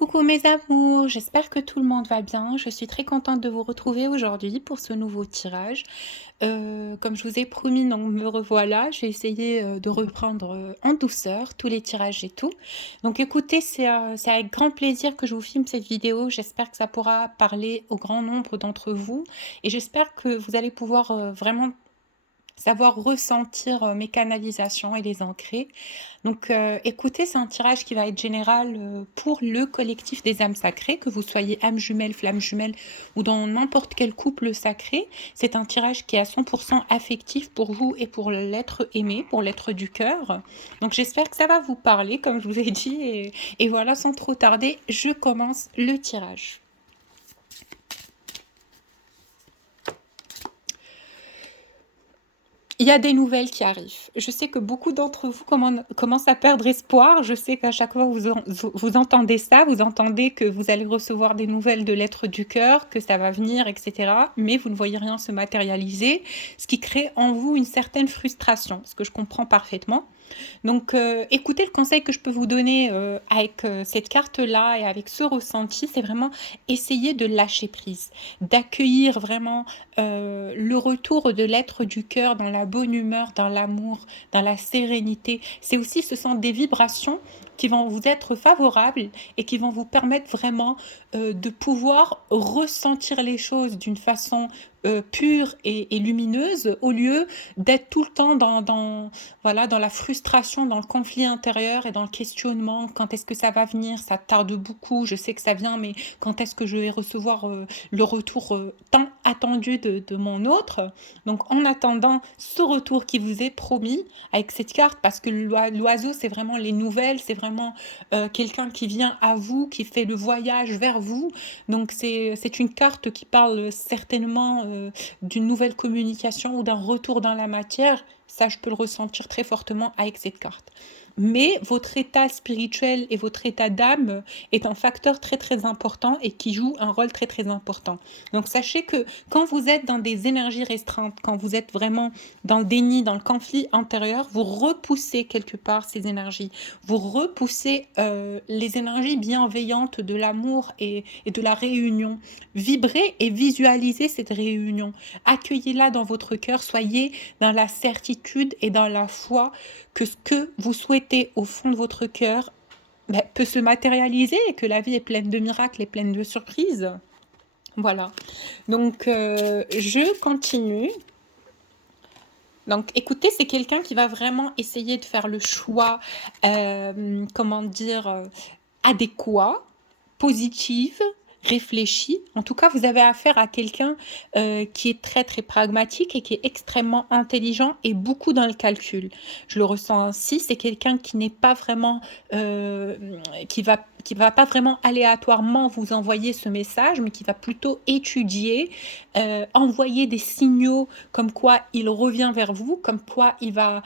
Coucou mes amours, j'espère que tout le monde va bien. Je suis très contente de vous retrouver aujourd'hui pour ce nouveau tirage. Comme je vous ai promis, donc me revoilà. J'ai essayé de reprendre en douceur tous les tirages et tout. Donc écoutez, c'est avec grand plaisir que je vous filme cette vidéo. J'espère que ça pourra parler au grand nombre d'entre vous. Et j'espère que vous allez pouvoir vraiment savoir ressentir mes canalisations et les ancrer. Donc écoutez, c'est un tirage qui va être général pour le collectif des âmes sacrées, que vous soyez âme jumelle, flamme jumelle ou dans n'importe quel couple sacré. C'est un tirage qui est à 100% affectif pour vous et pour l'être aimé, pour l'être du cœur. Donc j'espère que ça va vous parler, comme je vous ai dit. Et voilà, sans trop tarder, je commence le tirage. Il y a des nouvelles qui arrivent. Je sais que beaucoup d'entre vous commencent à perdre espoir. Je sais qu'à chaque fois que vous entendez ça, vous entendez que vous allez recevoir des nouvelles de l'être du cœur, que ça va venir, etc. Mais vous ne voyez rien se matérialiser, ce qui crée en vous une certaine frustration, ce que je comprends parfaitement. Donc, écoutez, le conseil que je peux vous donner avec cette carte-là et avec ce ressenti, c'est vraiment essayer de lâcher prise, d'accueillir vraiment le retour de l'être du cœur dans la bonne humeur, dans l'amour, dans la sérénité. C'est aussi, ce sont des vibrations qui vont vous être favorables et qui vont vous permettre vraiment de pouvoir ressentir les choses d'une façon pure et lumineuse, au lieu d'être tout le temps voilà, dans la frustration, dans le conflit intérieur et dans le questionnement. Quand est-ce que ça va venir? Ça tarde beaucoup, je sais que ça vient, mais quand est-ce que je vais recevoir le retour tant attendu de mon autre? Donc en attendant ce retour qui vous est promis avec cette carte, parce que l'oiseau, c'est vraiment les nouvelles, c'est vraiment quelqu'un qui vient à vous, qui fait le voyage vers vous. Donc c'est une carte qui parle certainement d'une nouvelle communication ou d'un retour dans la matière. Ça, je peux le ressentir très fortement avec cette carte. Mais votre état spirituel et votre état d'âme est un facteur très très important et qui joue un rôle très très important. Donc sachez que quand vous êtes dans des énergies restreintes, quand vous êtes vraiment dans le déni, dans le conflit intérieur, vous repoussez quelque part ces énergies. Vous repoussez les énergies bienveillantes de l'amour et de la réunion. Vibrez et visualisez cette réunion. Accueillez-la dans votre cœur. Soyez dans la certitude et dans la foi que ce que vous souhaitez au fond de votre cœur peut se matérialiser et que la vie est pleine de miracles et pleine de surprises. Voilà. Donc, je continue. Donc, écoutez, c'est quelqu'un qui va vraiment essayer de faire le choix, comment dire, adéquat, positif, réfléchi. En tout cas, vous avez affaire à quelqu'un qui est très très pragmatique et qui est extrêmement intelligent et beaucoup dans le calcul. Je le ressens ainsi. C'est quelqu'un qui n'est pas vraiment, qui va pas vraiment aléatoirement vous envoyer ce message, mais qui va plutôt étudier, envoyer des signaux comme quoi il revient vers vous, comme quoi il va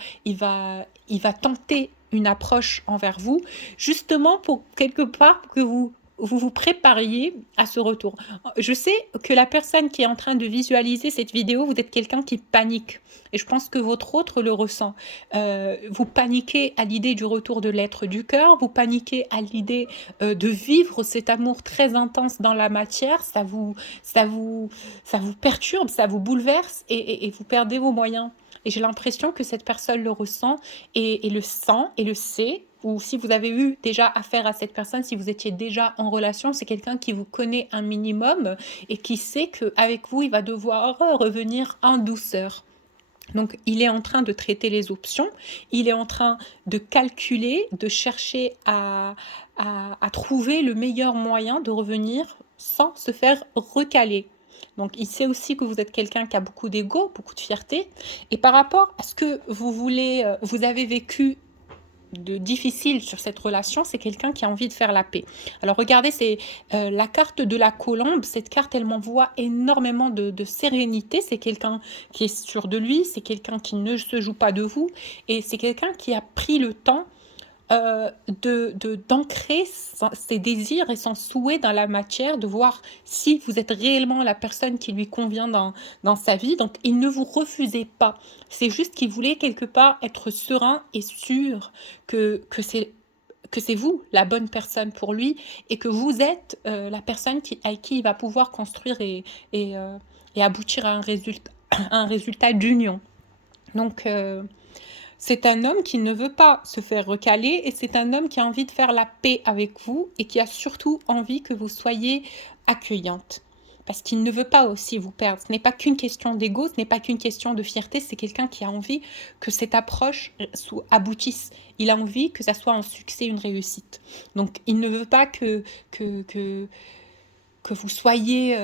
tenter une approche envers vous, justement pour quelque part que vous prépariez à ce retour. Je sais que la personne qui est en train de visualiser cette vidéo, vous êtes quelqu'un qui panique. Et je pense que votre autre le ressent. Vous paniquez à l'idée du retour de l'être du cœur, vous paniquez à l'idée de vivre cet amour très intense dans la matière, ça vous perturbe, ça vous bouleverse et vous perdez vos moyens. Et j'ai l'impression que cette personne le ressent et le sent et le sait, ou si vous avez eu déjà affaire à cette personne, si vous étiez déjà en relation, c'est quelqu'un qui vous connaît un minimum et qui sait qu'avec vous, il va devoir revenir en douceur. Donc, il est en train de traiter les options, il est en train de calculer, de chercher à trouver le meilleur moyen de revenir sans se faire recaler. Donc, il sait aussi que vous êtes quelqu'un qui a beaucoup d'ego, beaucoup de fierté. Et par rapport à ce que vous voulez, vous avez vécu de difficile sur cette relation, c'est quelqu'un qui a envie de faire la paix. Alors regardez, c'est la carte de la colombe. Cette carte, elle m'envoie énormément de sérénité. C'est quelqu'un qui est sûr de lui, c'est quelqu'un qui ne se joue pas de vous, et c'est quelqu'un qui a pris le temps d'ancrer ses désirs et son souhait dans la matière, de voir si vous êtes réellement la personne qui lui convient dans sa vie. Donc, il ne vous refusait pas. C'est juste qu'il voulait quelque part être serein et sûr que que c'est vous la bonne personne pour lui et que vous êtes la personne avec qui il va pouvoir construire et, euh, et aboutir à un résultat d'union. Donc, c'est un homme qui ne veut pas se faire recaler et c'est un homme qui a envie de faire la paix avec vous et qui a surtout envie que vous soyez accueillante. Parce qu'il ne veut pas aussi vous perdre. Ce n'est pas qu'une question d'ego, ce n'est pas qu'une question de fierté, c'est quelqu'un qui a envie que cette approche aboutisse. Il a envie que ça soit un succès, une réussite. Donc il ne veut pas que vous soyez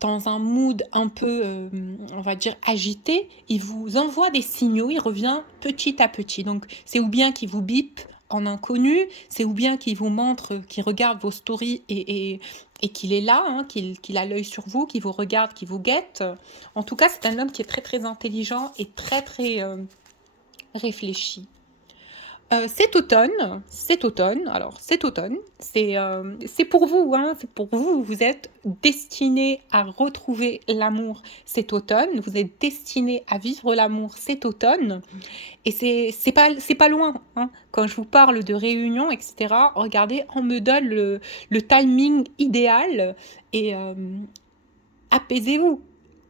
dans un mood un peu, on va dire, agité, il vous envoie des signaux, il revient petit à petit. Donc, c'est ou bien qu'il vous bip en inconnu, c'est ou bien qu'il vous montre, qu'il regarde vos stories et qu'il est là, hein, qu'il a l'œil sur vous, qu'il vous regarde, qu'il vous guette. En tout cas, c'est un homme qui est très, très intelligent et très, très réfléchi. C'est automne, alors c'est automne, c'est pour vous, hein, c'est pour vous, vous êtes destiné à retrouver l'amour cet automne, vous êtes destiné à vivre l'amour cet automne, et c'est pas loin, hein. Quand je vous parle de réunion, etc., regardez, on me donne le timing idéal, et apaisez-vous.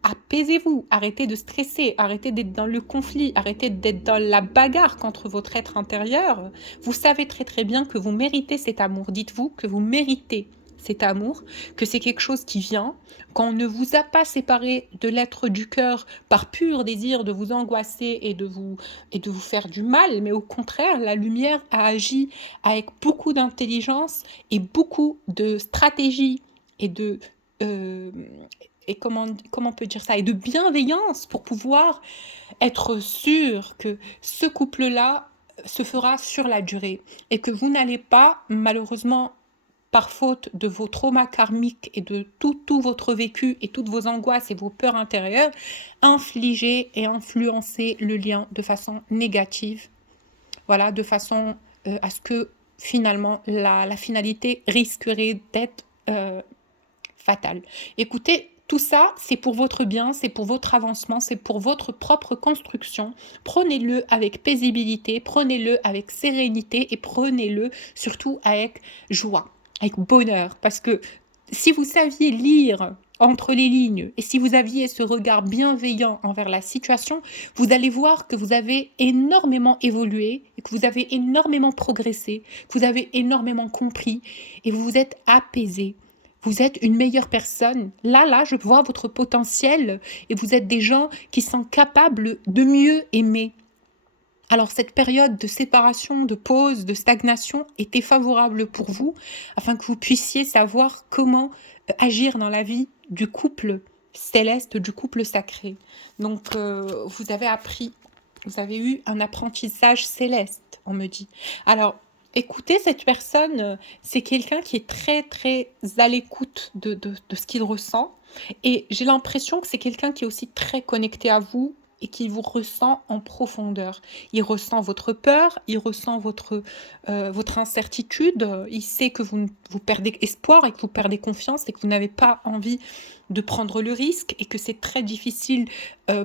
Apaisez-vous, arrêtez de stresser, arrêtez d'être dans le conflit, arrêtez d'être dans la bagarre contre votre être intérieur. Vous savez très très bien que vous méritez cet amour. Dites-vous que vous méritez cet amour, que c'est quelque chose qui vient, qu'on ne vous a pas séparé de l'être du cœur par pur désir de vous angoisser et de vous faire du mal, mais au contraire, la lumière a agi avec beaucoup d'intelligence et beaucoup de stratégie et de... euh, et comment on peut dire ça, et de bienveillance pour pouvoir être sûr que ce couple-là se fera sur la durée et que vous n'allez pas, malheureusement, par faute de vos traumas karmiques et de tout votre vécu et toutes vos angoisses et vos peurs intérieures, infliger et influencer le lien de façon négative, voilà, de façon à ce que finalement la finalité risquerait d'être fatale. Écoutez, tout ça, c'est pour votre bien, c'est pour votre avancement, c'est pour votre propre construction. Prenez-le avec paisibilité, prenez-le avec sérénité et prenez-le surtout avec joie, avec bonheur. Parce que si vous saviez lire entre les lignes et si vous aviez ce regard bienveillant envers la situation, vous allez voir que vous avez énormément évolué, et que vous avez énormément progressé, que vous avez énormément compris et vous vous êtes apaisé. Vous êtes une meilleure personne. Là, je vois votre potentiel et vous êtes des gens qui sont capables de mieux aimer. Alors cette période de séparation, de pause, de stagnation était favorable pour vous afin que vous puissiez savoir comment agir dans la vie du couple céleste, du couple sacré. Donc vous avez appris, vous avez eu un apprentissage céleste, on me dit. Alors écoutez, cette personne, c'est quelqu'un qui est très très à l'écoute de ce qu'il ressent et j'ai l'impression que c'est quelqu'un qui est aussi très connecté à vous et qui vous ressent en profondeur. Il ressent votre peur, il ressent votre incertitude, il sait que vous perdez espoir et que vous perdez confiance et que vous n'avez pas envie de prendre le risque et que c'est très difficile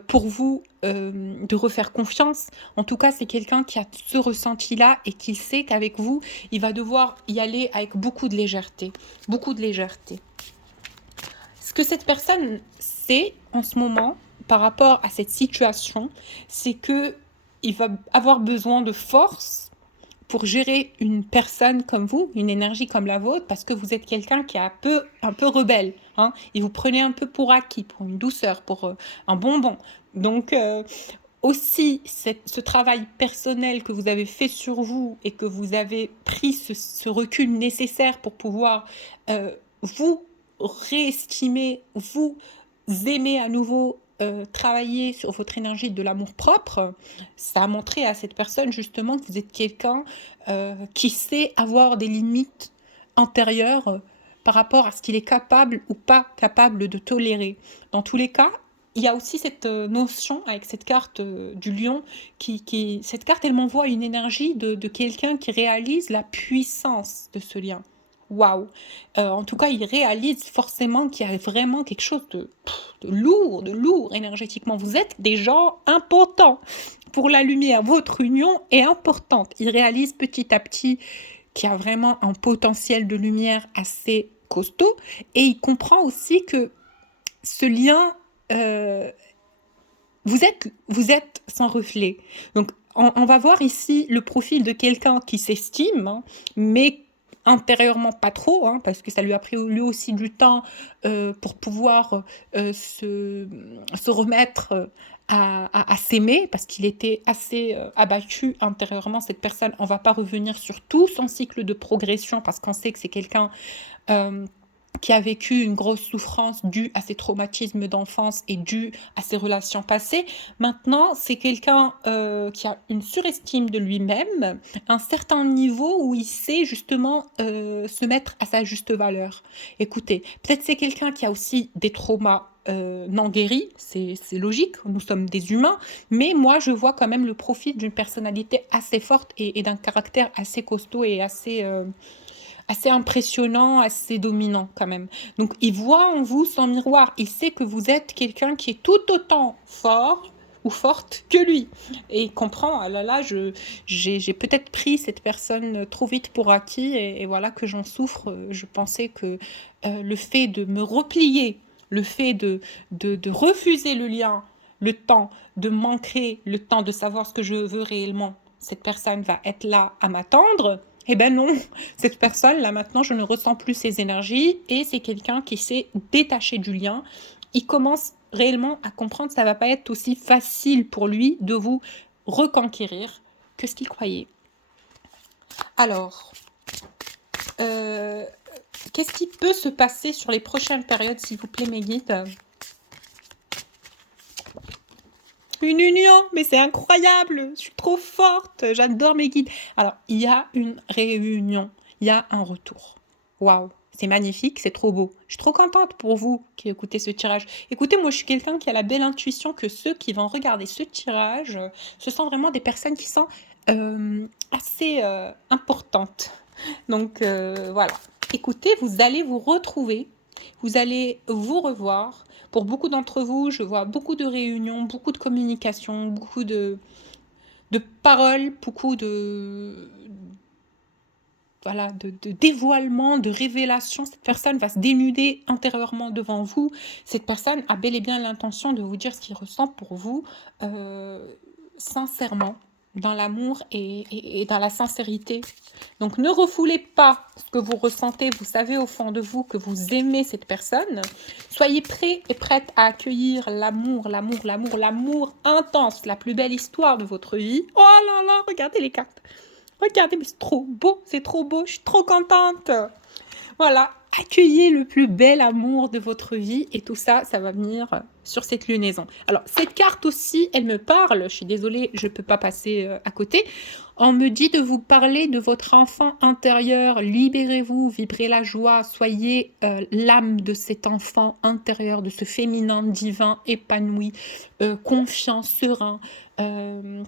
pour vous de refaire confiance. En tout cas, c'est quelqu'un qui a ce ressenti-là et qui sait qu'avec vous, il va devoir y aller avec beaucoup de légèreté. Beaucoup de légèreté. Ce que cette personne sait en ce moment, par rapport à cette situation, c'est que il va avoir besoin de force pour gérer une personne comme vous, une énergie comme la vôtre, parce que vous êtes quelqu'un qui est un peu rebelle, hein, et vous prenez un peu pour acquis, pour une douceur, pour un bonbon. Donc aussi, ce travail personnel que vous avez fait sur vous et que vous avez pris ce recul nécessaire pour pouvoir vous réestimer, vous aimer à nouveau, travailler sur votre énergie de l'amour-propre, ça a montré à cette personne justement que vous êtes quelqu'un qui sait avoir des limites intérieures par rapport à ce qu'il est capable ou pas capable de tolérer. Dans tous les cas, il y a aussi cette notion avec cette carte du lion, cette carte, elle m'envoie une énergie de quelqu'un qui réalise la puissance de ce lien. Waouh! En tout cas, il réalise forcément qu'il y a vraiment quelque chose de lourd énergétiquement. Vous êtes des gens importants pour la lumière. Votre union est importante. Il réalise petit à petit qui a vraiment un potentiel de lumière assez costaud, et il comprend aussi que ce lien, vous êtes son reflet. Donc, on va voir ici le profil de quelqu'un qui s'estime, hein, mais intérieurement pas trop, hein, parce que ça lui a pris lui aussi du temps pour pouvoir se remettre à s'aimer, parce qu'il était assez abattu intérieurement, cette personne. On va pas revenir sur tout son cycle de progression, parce qu'on sait que c'est quelqu'un euh, qui a vécu une grosse souffrance due à ses traumatismes d'enfance et due à ses relations passées. Maintenant, c'est quelqu'un qui a une surestime de lui-même, un certain niveau où il sait justement se mettre à sa juste valeur. Écoutez, peut-être c'est quelqu'un qui a aussi des traumas non guéris, c'est logique, nous sommes des humains, mais moi je vois quand même le profil d'une personnalité assez forte et d'un caractère assez costaud et assez impressionnant, assez dominant quand même. Donc il voit en vous son miroir, il sait que vous êtes quelqu'un qui est tout autant fort ou forte que lui. Et il comprend, ah là là, j'ai peut-être pris cette personne trop vite pour acquis et voilà que j'en souffre. Je pensais que le fait de me replier, le fait de refuser le lien, le temps, de manquer le temps de savoir ce que je veux réellement, cette personne va être là à m'attendre. Eh ben non, cette personne, là maintenant, je ne ressens plus ses énergies et c'est quelqu'un qui s'est détaché du lien. Il commence réellement à comprendre que ça ne va pas être aussi facile pour lui de vous reconquérir que ce qu'il croyait. Alors, euh, qu'est-ce qui peut se passer sur les prochaines périodes, s'il vous plaît, mes guides? Une union, mais c'est incroyable, je suis trop forte, j'adore mes guides. Alors, il y a une réunion, il y a un retour. Waouh, c'est magnifique, c'est trop beau. Je suis trop contente pour vous qui écoutez ce tirage. Écoutez, moi je suis quelqu'un qui a la belle intuition que ceux qui vont regarder ce tirage, ce sont vraiment des personnes qui sont assez importantes. Donc voilà, écoutez, vous allez vous retrouver, vous allez vous revoir. Pour beaucoup d'entre vous, je vois beaucoup de réunions, beaucoup de communication, beaucoup de paroles, beaucoup voilà, de dévoilement, de révélation. Cette personne va se dénuder intérieurement devant vous. Cette personne a bel et bien l'intention de vous dire ce qu'il ressent pour vous, sincèrement, dans l'amour et dans la sincérité. Donc ne refoulez pas ce que vous ressentez, vous savez au fond de vous que vous aimez cette personne. Soyez prêts et prêtes à accueillir l'amour, l'amour, l'amour, l'amour intense, la plus belle histoire de votre vie. Oh là là, regardez les cartes. Regardez, mais c'est trop beau, je suis trop contente. Voilà, accueillez le plus bel amour de votre vie et tout ça, ça va venir sur cette lunaison. Alors, cette carte aussi, elle me parle, je suis désolée, je ne peux pas passer à côté. On me dit de vous parler de votre enfant intérieur, libérez-vous, vibrez la joie, soyez l'âme de cet enfant intérieur, de ce féminin divin épanoui, confiant, serein,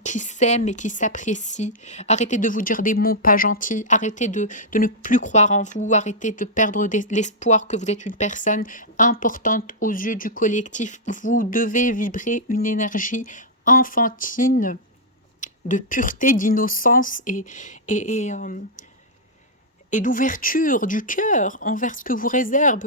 qui s'aime et qui s'apprécie. Arrêtez de vous dire des mots pas gentils, arrêtez de ne plus croire en vous, arrêtez de perdre l'espoir que vous êtes une personne importante aux yeux du collectif. Vous devez vibrer une énergie enfantine, de pureté, d'innocence et d'ouverture du cœur envers ce que vous réserve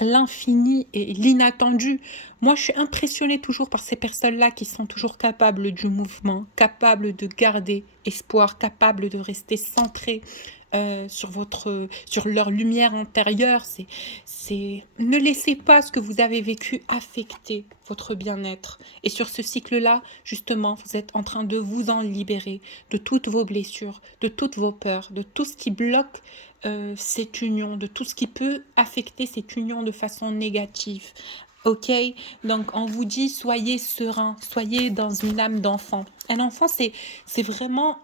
l'infini et l'inattendu. Moi, je suis impressionnée toujours par ces personnes-là qui sont toujours capables du mouvement, capables de garder espoir, capables de rester centrées sur leur lumière intérieure. Ne laissez pas ce que vous avez vécu affecter votre bien-être. Et sur ce cycle-là, justement, vous êtes en train de vous en libérer de toutes vos blessures, de toutes vos peurs, de tout ce qui bloque cette union, de tout ce qui peut affecter cette union de façon négative. Ok, donc on vous dit soyez serein, soyez dans une âme d'enfant. Un enfant, c'est vraiment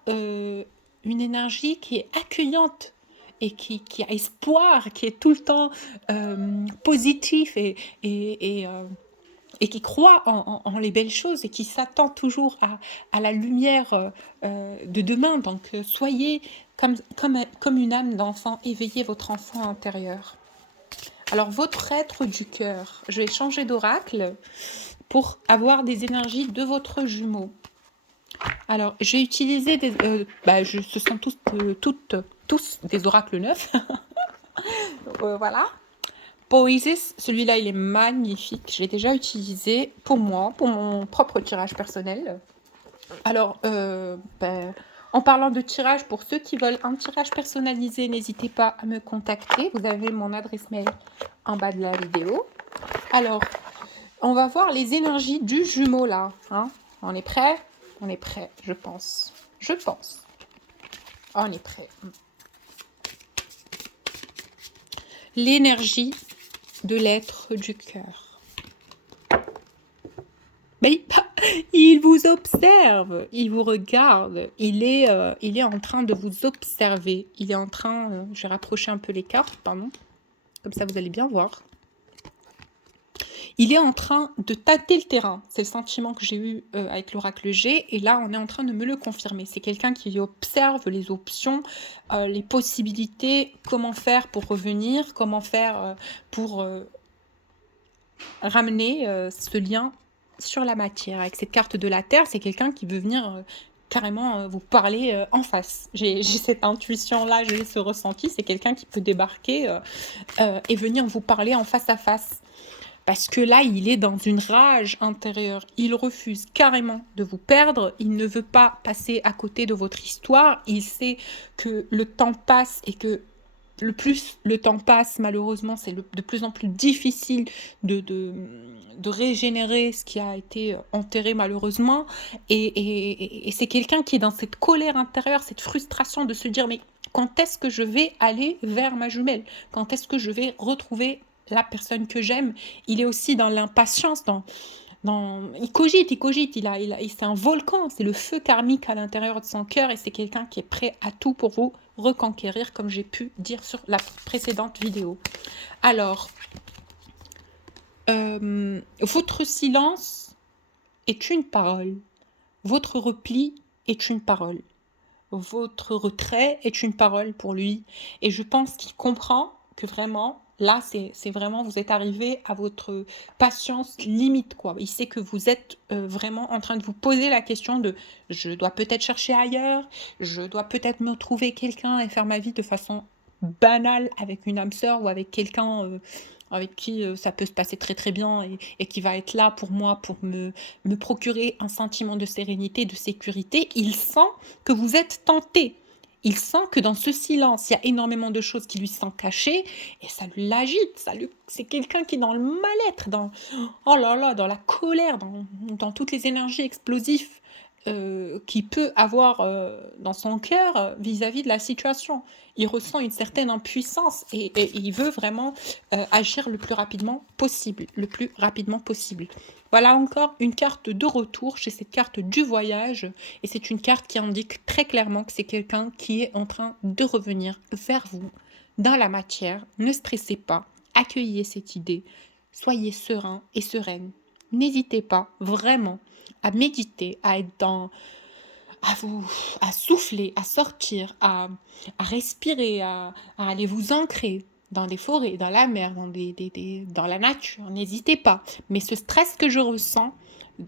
une énergie qui est accueillante et qui a espoir, qui est tout le temps positif et qui croit en les belles choses et qui s'attend toujours à la lumière de demain. Donc soyez comme une âme d'enfant, éveillez votre enfant intérieur. Alors votre être du cœur, je vais changer d'oracle pour avoir des énergies de votre jumeau. Alors, j'ai utilisé ce sont tous des oracles neufs. Voilà. Poesis, celui-là, il est magnifique. Je l'ai déjà utilisé pour moi, pour mon propre tirage personnel. Alors, en parlant de tirage, pour ceux qui veulent un tirage personnalisé, n'hésitez pas à me contacter. Vous avez mon adresse mail en bas de la vidéo. Alors, on va voir les énergies du jumeau là. Hein. On est prêt? On est prêt, je pense. Je pense. On est prêt. L'énergie de l'être du cœur. Mais il vous observe, il vous regarde, il est en train de vous observer. Il est en train, je vais rapprocher un peu les cartes, pardon, comme ça vous allez bien voir. Il est en train de tâter le terrain. C'est le sentiment que j'ai eu avec l'oracle G. Et là, on est en train de me le confirmer. C'est quelqu'un qui observe les options, les possibilités, comment faire pour revenir, comment faire pour ramener ce lien sur la matière. Avec cette carte de la Terre, c'est quelqu'un qui veut venir carrément vous parler en face. J'ai cette intuition-là, j'ai ce ressenti. C'est quelqu'un qui peut débarquer et venir vous parler en face à face. Parce que là, il est dans une rage intérieure. Il refuse carrément de vous perdre. Il ne veut pas passer à côté de votre histoire. Il sait que le temps passe et que le plus le temps passe, malheureusement, c'est de plus en plus difficile de régénérer ce qui a été enterré malheureusement. Et c'est quelqu'un qui est dans cette colère intérieure, cette frustration de se dire, mais quand est-ce que je vais aller vers ma jumelle? Quand est-ce que je vais retrouver la personne que j'aime? Il est aussi dans l'impatience, il cogite, c'est un volcan, c'est le feu karmique à l'intérieur de son cœur et c'est quelqu'un qui est prêt à tout pour vous reconquérir, comme j'ai pu dire sur la précédente vidéo. Alors, votre silence est une parole, votre repli est une parole, votre retrait est une parole pour lui et je pense qu'il comprend que vraiment, là, c'est vraiment, vous êtes arrivé à votre patience limite, quoi. Il sait que vous êtes vraiment en train de vous poser la question de « je dois peut-être chercher ailleurs, je dois peut-être me trouver quelqu'un et faire ma vie de façon banale avec une âme sœur ou avec quelqu'un avec qui ça peut se passer très très bien et qui va être là pour moi, pour me procurer un sentiment de sérénité, de sécurité. » Il sent que vous êtes tenté. Il sent que dans ce silence, il y a énormément de choses qui lui sont cachées et ça l'agite. C'est quelqu'un qui est dans le mal-être, oh là là, dans la colère, dans toutes les énergies explosives qu'il peut avoir dans son cœur vis-à-vis de la situation. Il ressent une certaine impuissance et il veut vraiment agir le plus rapidement possible. Voilà encore une carte de retour chez cette carte du voyage et c'est une carte qui indique très clairement que c'est quelqu'un qui est en train de revenir vers vous dans la matière. Ne stressez pas, accueillez cette idée, soyez serein et sereine. N'hésitez pas vraiment à méditer, à être à souffler, à sortir, à respirer, à aller vous ancrer dans des forêts, dans la mer, dans la nature. N'hésitez pas. Mais ce stress que je ressens,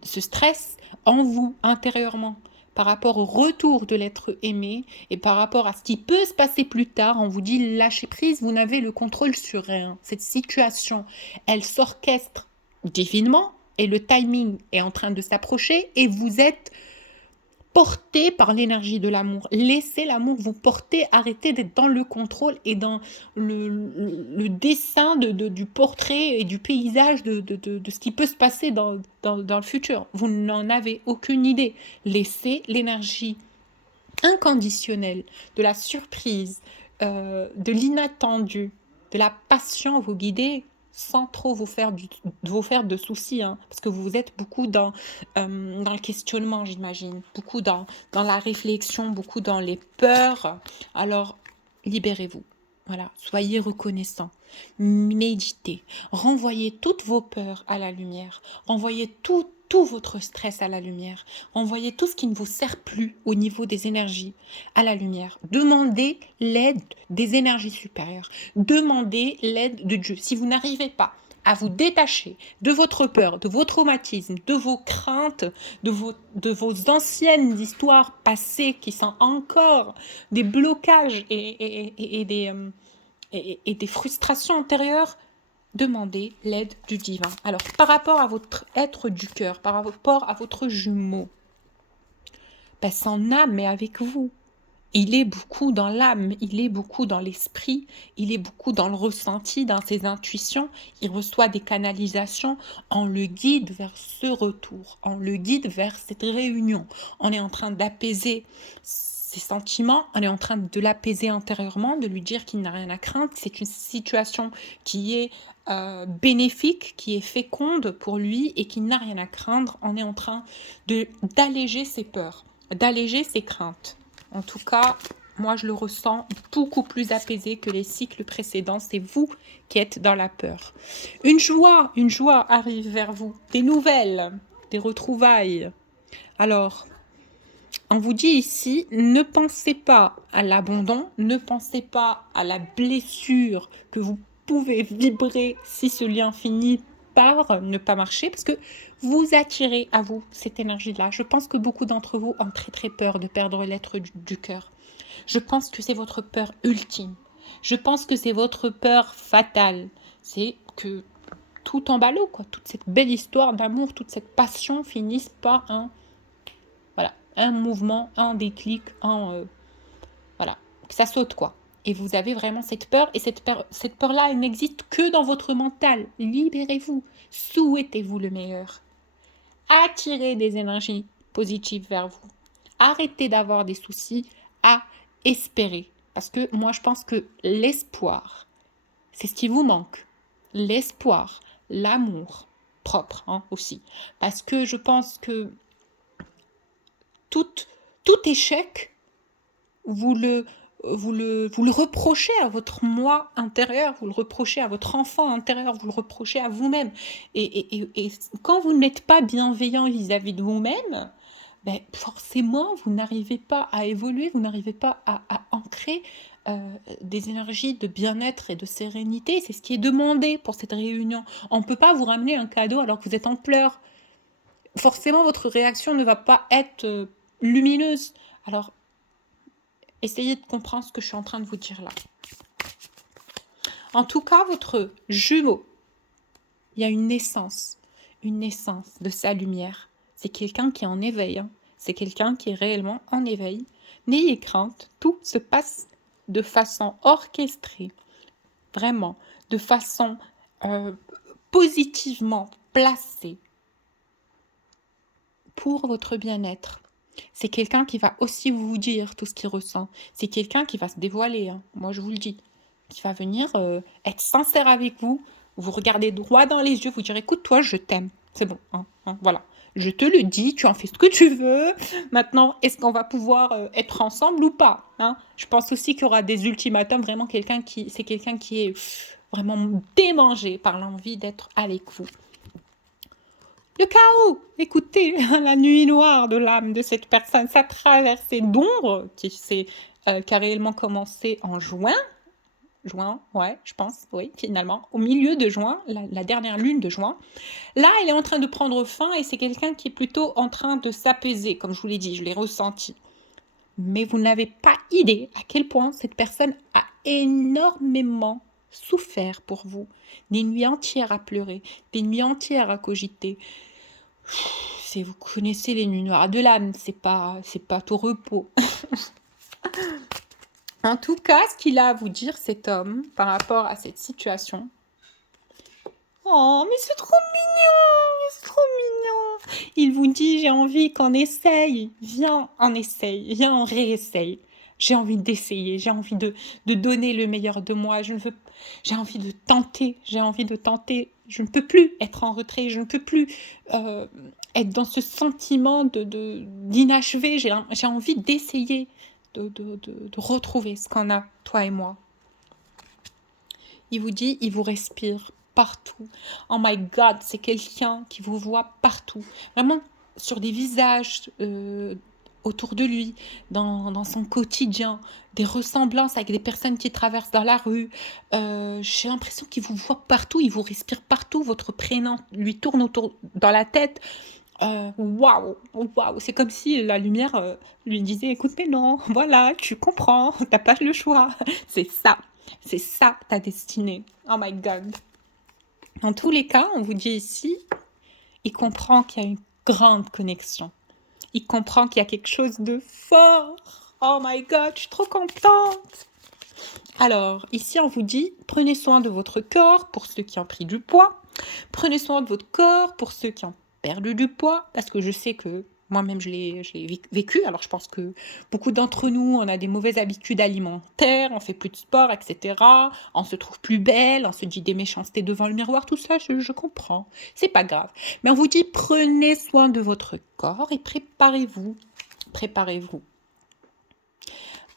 ce stress en vous intérieurement, par rapport au retour de l'être aimé et par rapport à ce qui peut se passer plus tard, on vous dit lâchez prise, vous n'avez le contrôle sur rien. Cette situation, elle s'orchestre divinement et le timing est en train de s'approcher et vous êtes porté par l'énergie de l'amour. Laissez l'amour vous porter, arrêtez d'être dans le contrôle et dans le dessin du portrait et du paysage de ce qui peut se passer dans le futur. Vous n'en avez aucune idée. Laissez l'énergie inconditionnelle, de la surprise, de l'inattendu, de la passion vous guider sans trop vous faire de soucis, hein, parce que vous êtes beaucoup dans le questionnement, j'imagine, beaucoup dans la réflexion, beaucoup dans les peurs. Alors, libérez-vous. Voilà, soyez reconnaissants, méditez, renvoyez toutes vos peurs à la lumière, renvoyez tout votre stress à la lumière, renvoyez tout ce qui ne vous sert plus au niveau des énergies à la lumière. Demandez l'aide des énergies supérieures, demandez l'aide de Dieu. Si vous n'arrivez pas à vous détacher de votre peur, de vos traumatismes, de vos craintes, de vos anciennes histoires passées qui sont encore des blocages et des frustrations antérieures, demandez l'aide du divin. Alors, par rapport à votre être du cœur, par rapport à votre jumeau, ben, son âme est avec vous. Il est beaucoup dans l'âme, il est beaucoup dans l'esprit, il est beaucoup dans le ressenti, dans ses intuitions. Il reçoit des canalisations, on le guide vers ce retour, on le guide vers cette réunion. On est en train d'apaiser ses sentiments, on est en train de l'apaiser intérieurement, de lui dire qu'il n'a rien à craindre. C'est une situation qui est bénéfique, qui est féconde pour lui et qui n'a rien à craindre. On est en train d'alléger ses peurs, d'alléger ses craintes. En tout cas, moi je le ressens beaucoup plus apaisé que les cycles précédents. C'est vous qui êtes dans la peur. Une joie arrive vers vous, des nouvelles, des retrouvailles. Alors, on vous dit ici, ne pensez pas à l'abandon, ne pensez pas à la blessure que vous pouvez vibrer si ce lien finit par ne pas marcher, parce que vous attirez à vous cette énergie-là. Je pense que beaucoup d'entre vous ont très très peur de perdre l'être du cœur. Je pense que c'est votre peur ultime. Je pense que c'est votre peur fatale. C'est que tout en ballot, quoi, toute cette belle histoire d'amour, toute cette passion finisse par un mouvement, un déclic, voilà, que ça saute, quoi. Et vous avez vraiment cette peur, et cette peur-là, elle n'existe que dans votre mental. Libérez-vous, souhaitez-vous le meilleur. Attirez des énergies positives vers vous. Arrêtez d'avoir des soucis à espérer. Parce que moi, je pense que l'espoir, c'est ce qui vous manque. L'espoir, l'amour propre aussi. Parce que je pense que tout échec, vous le reprochez à votre moi intérieur, vous le reprochez à votre enfant intérieur, vous le reprochez à vous-même. Et quand vous n'êtes pas bienveillant vis-à-vis de vous-même, ben forcément, vous n'arrivez pas à évoluer, vous n'arrivez pas à ancrer des énergies de bien-être et de sérénité. C'est ce qui est demandé pour cette réunion. On ne peut pas vous ramener un cadeau alors que vous êtes en pleurs. Forcément, votre réaction ne va pas être lumineuse. Alors, essayez de comprendre ce que je suis en train de vous dire là. En tout cas, votre jumeau, il y a une naissance de sa lumière. C'est quelqu'un qui est en éveil. C'est quelqu'un qui est réellement en éveil. N'ayez crainte, tout se passe de façon orchestrée, vraiment, de façon positivement placée pour votre bien-être. C'est quelqu'un qui va aussi vous dire tout ce qu'il ressent. C'est quelqu'un qui va se dévoiler, moi je vous le dis. Qui va venir être sincère avec vous, vous regarder droit dans les yeux, vous dire écoute, toi je t'aime, c'est bon, voilà. Je te le dis, tu en fais ce que tu veux. Maintenant, est-ce qu'on va pouvoir être ensemble ou pas, Je pense aussi qu'il y aura des ultimatums, vraiment c'est quelqu'un qui est vraiment démangé par l'envie d'être avec vous. Le chaos, écoutez, la nuit noire de l'âme de cette personne, sa traversée d'ombre qui a réellement commencé en juin, ouais, je pense, oui, finalement, au milieu de juin, la dernière lune de juin. Là, elle est en train de prendre fin et c'est quelqu'un qui est plutôt en train de s'apaiser, comme je vous l'ai dit, je l'ai ressenti. Mais vous n'avez pas idée à quel point cette personne a énormément souffert pour vous. Des nuits entières à pleurer, des nuits entières à cogiter. Si vous connaissez les nuits noires de l'âme, c'est pas tout repos. En tout cas, ce qu'il a à vous dire, cet homme, par rapport à cette situation. Oh, mais c'est trop mignon, c'est trop mignon. Il vous dit, j'ai envie qu'on essaye. Viens, on essaye. Viens, on réessaye. J'ai envie d'essayer. J'ai envie de donner le meilleur de moi. J'ai envie de tenter. Je ne peux plus être en retrait. Je ne peux plus être dans ce sentiment d'inachevé. J'ai envie d'essayer. De retrouver ce qu'on a, toi et moi. Il vous dit, il vous respire partout. Oh my God, c'est quelqu'un qui vous voit partout. Vraiment sur des visages autour de lui, dans son quotidien, des ressemblances avec des personnes qui traversent dans la rue. J'ai l'impression qu'il vous voit partout, il vous respire partout, votre prénom lui tourne autour dans la tête. Waouh, waouh, c'est comme si la lumière, lui disait: «Écoute, mais non, voilà, tu comprends, t'as pas le choix». C'est ça ta destinée. Oh my God. Dans tous les cas, on vous dit ici, il comprend qu'il y a une grande connexion. Il comprend qu'il y a quelque chose de fort. Oh my God, je suis trop contente. Alors, ici, on vous dit, prenez soin de votre corps pour ceux qui ont pris du poids. Prenez soin de votre corps pour ceux qui ont perdu du poids, parce que je sais que moi-même, je l'ai vécu. Alors, je pense que beaucoup d'entre nous, on a des mauvaises habitudes alimentaires, on fait plus de sport, etc. On se trouve plus belle, on se dit des méchancetés devant le miroir, tout ça, je comprends. C'est pas grave. Mais on vous dit, prenez soin de votre corps et préparez-vous. Préparez-vous.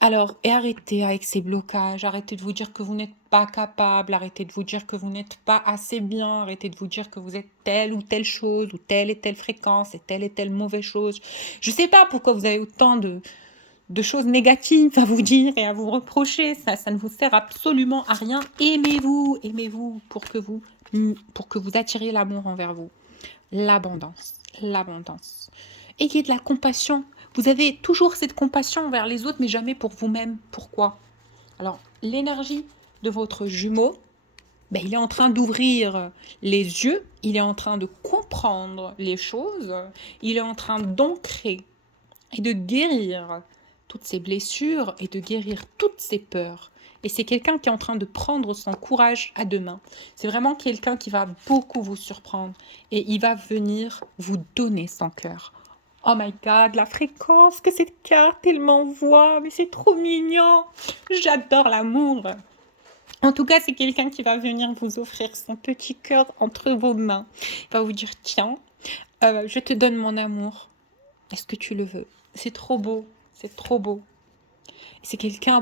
Alors, et arrêtez avec ces blocages, arrêtez de vous dire que vous n'êtes pas capable, arrêtez de vous dire que vous n'êtes pas assez bien, arrêtez de vous dire que vous êtes telle ou telle chose, ou telle et telle fréquence, et telle mauvaise chose. Je ne sais pas pourquoi vous avez autant de choses négatives à vous dire et à vous reprocher, ça ne vous sert absolument à rien. Aimez-vous pour que vous attiriez l'amour envers vous. L'abondance. Ayez de la compassion. Vous avez toujours cette compassion envers les autres, mais jamais pour vous-même. Pourquoi? Alors, l'énergie de votre jumeau, il est en train d'ouvrir les yeux, il est en train de comprendre les choses, il est en train d'ancrer et de guérir toutes ses blessures et de guérir toutes ses peurs. Et c'est quelqu'un qui est en train de prendre son courage à deux mains. C'est vraiment quelqu'un qui va beaucoup vous surprendre et il va venir vous donner son cœur. Oh my God, la fréquence que cette carte, elle m'envoie, mais c'est trop mignon. J'adore l'amour. En tout cas, c'est quelqu'un qui va venir vous offrir son petit cœur entre vos mains. Il va vous dire, tiens, je te donne mon amour. Est-ce que tu le veux? C'est trop beau, c'est trop beau. C'est quelqu'un...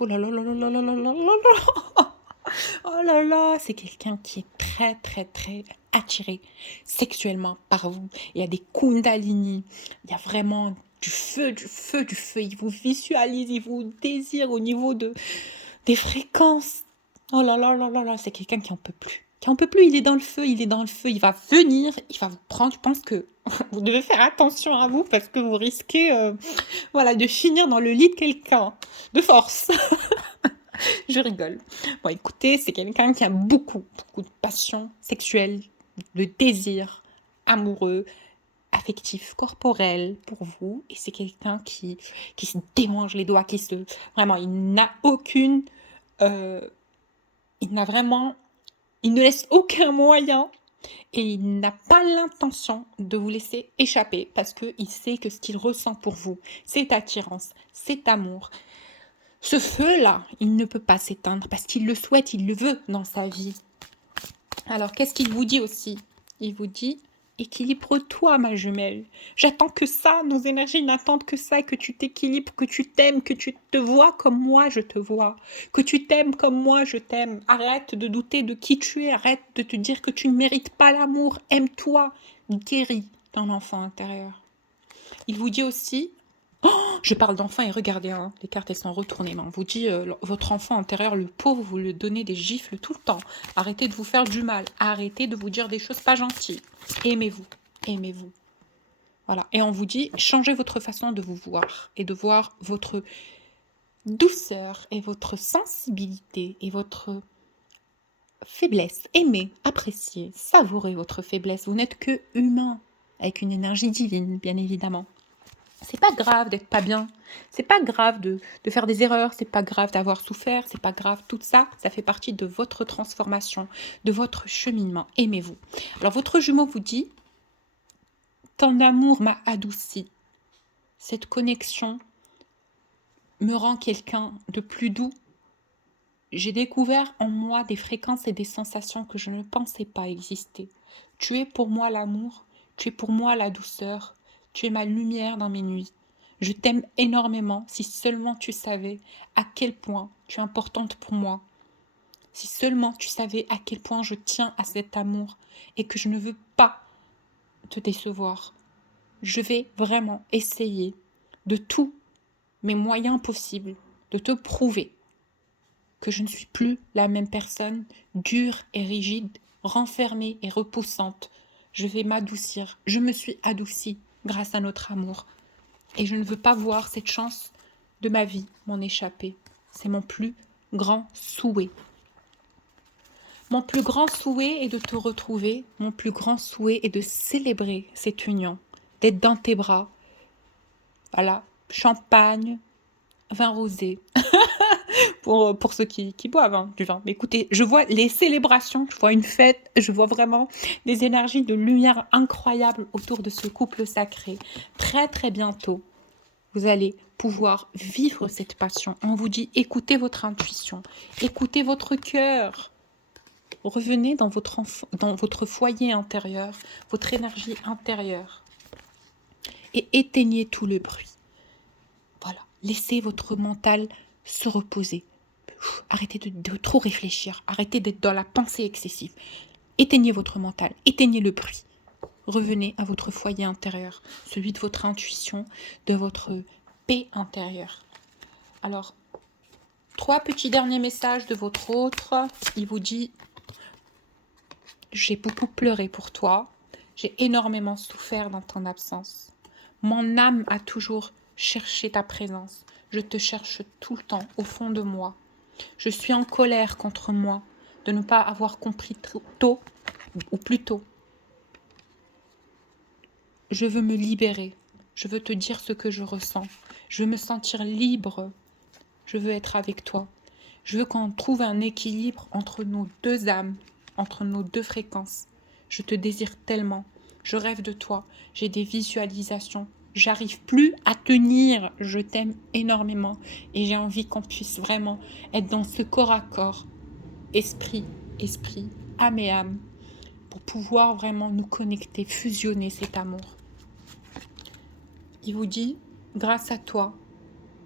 Oh là là là là là là là là là. Oh là là, c'est quelqu'un qui est très très très attiré sexuellement par vous. Il y a des kundalini, il y a vraiment du feu, du feu, du feu. Il vous visualise, il vous désire au niveau des fréquences. Oh là là là là là, c'est quelqu'un qui en peut plus. Qui en peut plus, il est dans le feu, il est dans le feu, il va venir, il va vous prendre. Je pense que vous devez faire attention à vous parce que vous risquez de finir dans le lit de quelqu'un. De force. Je rigole. Bon, écoutez, c'est quelqu'un qui a beaucoup de passion sexuelle, de désir amoureux, affectif, corporel pour vous. Et c'est quelqu'un qui se démange les doigts, Vraiment, il n'a aucune... il ne laisse aucun moyen et il n'a pas l'intention de vous laisser échapper parce qu'il sait que ce qu'il ressent pour vous, c'est attirance, c'est amour. Ce feu-là, il ne peut pas s'éteindre parce qu'il le souhaite, il le veut dans sa vie. Alors, qu'est-ce qu'il vous dit aussi? Il vous dit, équilibre-toi, ma jumelle. J'attends que ça, nos énergies n'attendent que ça, que tu t'équilibres, que tu t'aimes, que tu te vois comme moi je te vois, que tu t'aimes comme moi je t'aime. Arrête de douter de qui tu es, arrête de te dire que tu ne mérites pas l'amour, aime-toi, guéris ton enfant intérieur. Il vous dit aussi, je parle d'enfant et regardez, les cartes elles sont retournées. Mais on vous dit, votre enfant intérieur, le pauvre, vous lui donnez des gifles tout le temps. Arrêtez de vous faire du mal. Arrêtez de vous dire des choses pas gentilles. Aimez-vous. Aimez-vous. Voilà. Et on vous dit, changez votre façon de vous voir et de voir votre douceur et votre sensibilité et votre faiblesse. Aimez, appréciez, savourez votre faiblesse. Vous n'êtes que humain avec une énergie divine, bien évidemment. C'est pas grave d'être pas bien, c'est pas grave de faire des erreurs, c'est pas grave d'avoir souffert, c'est pas grave, tout ça, ça fait partie de votre transformation, de votre cheminement. Aimez-vous. Alors votre jumeau vous dit, ton amour m'a adouci. Cette connexion me rend quelqu'un de plus doux. J'ai découvert en moi des fréquences et des sensations que je ne pensais pas exister. Tu es pour moi l'amour, tu es pour moi la douceur, tu es ma lumière dans mes nuits. Je t'aime énormément si seulement tu savais à quel point tu es importante pour moi. Si seulement tu savais à quel point je tiens à cet amour et que je ne veux pas te décevoir. Je vais vraiment essayer de tous mes moyens possibles de te prouver que je ne suis plus la même personne, dure et rigide, renfermée et repoussante. Je vais m'adoucir. Je me suis adoucie grâce à notre amour. Et je ne veux pas voir cette chance de ma vie m'en échapper. C'est mon plus grand souhait. Mon plus grand souhait est de te retrouver. Mon plus grand souhait est de célébrer cette union, d'être dans tes bras. Voilà, champagne, vin rosé. pour ceux qui boivent du vin. Mais écoutez, je vois les célébrations, je vois une fête, je vois vraiment des énergies de lumière incroyables autour de ce couple sacré. Très très bientôt, vous allez pouvoir vivre cette passion. On vous dit, écoutez votre intuition, écoutez votre cœur. Revenez dans votre foyer intérieur, votre énergie intérieure. Et éteignez tout le bruit. Voilà, laissez votre mental se reposer. Arrêtez de trop réfléchir. Arrêtez d'être dans la pensée excessive. Éteignez votre mental. Éteignez le bruit. Revenez à votre foyer intérieur. Celui de votre intuition, de votre paix intérieure. Alors, 3 petits derniers messages de votre autre. Il vous dit, j'ai beaucoup pleuré pour toi. J'ai énormément souffert dans ton absence. Mon âme a toujours cherché ta présence. Je te cherche tout le temps au fond de moi. Je suis en colère contre moi de ne pas avoir compris tôt ou plus tôt. Je veux me libérer. Je veux te dire ce que je ressens. Je veux me sentir libre. Je veux être avec toi. Je veux qu'on trouve un équilibre entre nos 2 âmes, entre nos 2 fréquences. Je te désire tellement. Je rêve de toi. J'ai des visualisations. J'arrive plus à tenir. Je t'aime énormément et j'ai envie qu'on puisse vraiment être dans ce corps à corps, esprit, âme et âme, pour pouvoir vraiment nous connecter, fusionner cet amour. Il vous dit, grâce à toi,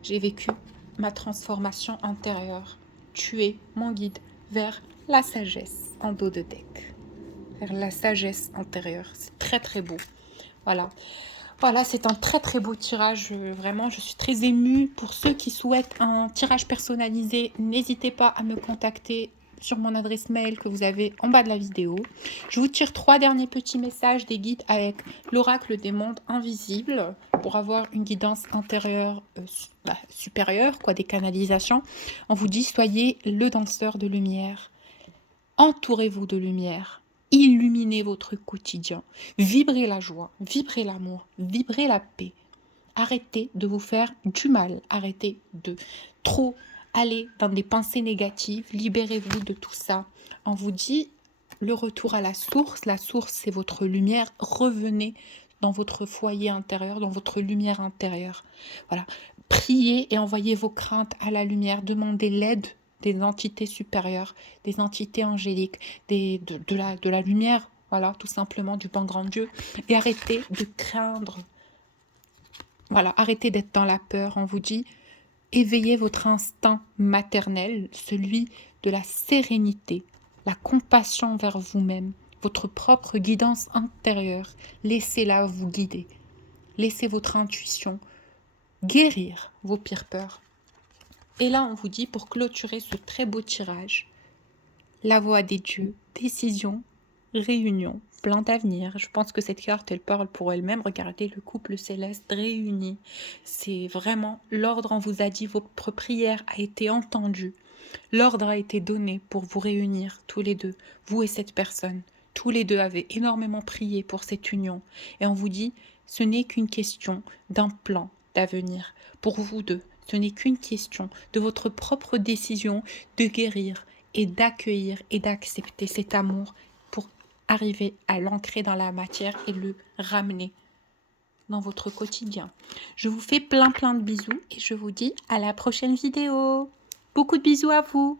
j'ai vécu ma transformation intérieure. Tu es mon guide vers la sagesse en dos de deck, vers la sagesse intérieure. C'est très très beau. Voilà, c'est un très très beau tirage, vraiment, je suis très émue. Pour ceux qui souhaitent un tirage personnalisé, n'hésitez pas à me contacter sur mon adresse mail que vous avez en bas de la vidéo. Je vous tire 3 derniers petits messages des guides avec l'oracle des mondes invisibles pour avoir une guidance intérieure supérieure, des canalisations. On vous dit, soyez le danseur de lumière. Entourez-vous de lumière. Illuminez votre quotidien. Vibrez la joie, vibrez l'amour, vibrez la paix. Arrêtez de vous faire du mal. Arrêtez de trop aller dans des pensées négatives. Libérez-vous de tout ça. On vous dit le retour à la source. La source, c'est votre lumière. Revenez dans votre foyer intérieur, dans votre lumière intérieure. Voilà. Priez et envoyez vos craintes à la lumière. Demandez l'aide des entités supérieures, des entités angéliques, de la lumière, voilà, tout simplement, du bon grand Dieu. Et arrêtez de craindre. Voilà, arrêtez d'être dans la peur. On vous dit, éveillez votre instinct maternel, celui de la sérénité, la compassion vers vous-même, votre propre guidance intérieure. Laissez-la vous guider. Laissez votre intuition guérir vos pires peurs. Et là, on vous dit, pour clôturer ce très beau tirage, la voix des dieux, décision, réunion, plan d'avenir. Je pense que cette carte, elle parle pour elle-même. Regardez le couple céleste réuni. C'est vraiment l'ordre, on vous a dit, votre prière a été entendue. L'ordre a été donné pour vous réunir tous les deux, vous et cette personne. Tous les deux avaient énormément prié pour cette union. Et on vous dit, ce n'est qu'une question d'un plan d'avenir pour vous deux. Ce n'est qu'une question de votre propre décision de guérir et d'accueillir et d'accepter cet amour pour arriver à l'ancrer dans la matière et le ramener dans votre quotidien. Je vous fais plein de bisous et je vous dis à la prochaine vidéo. Beaucoup de bisous à vous.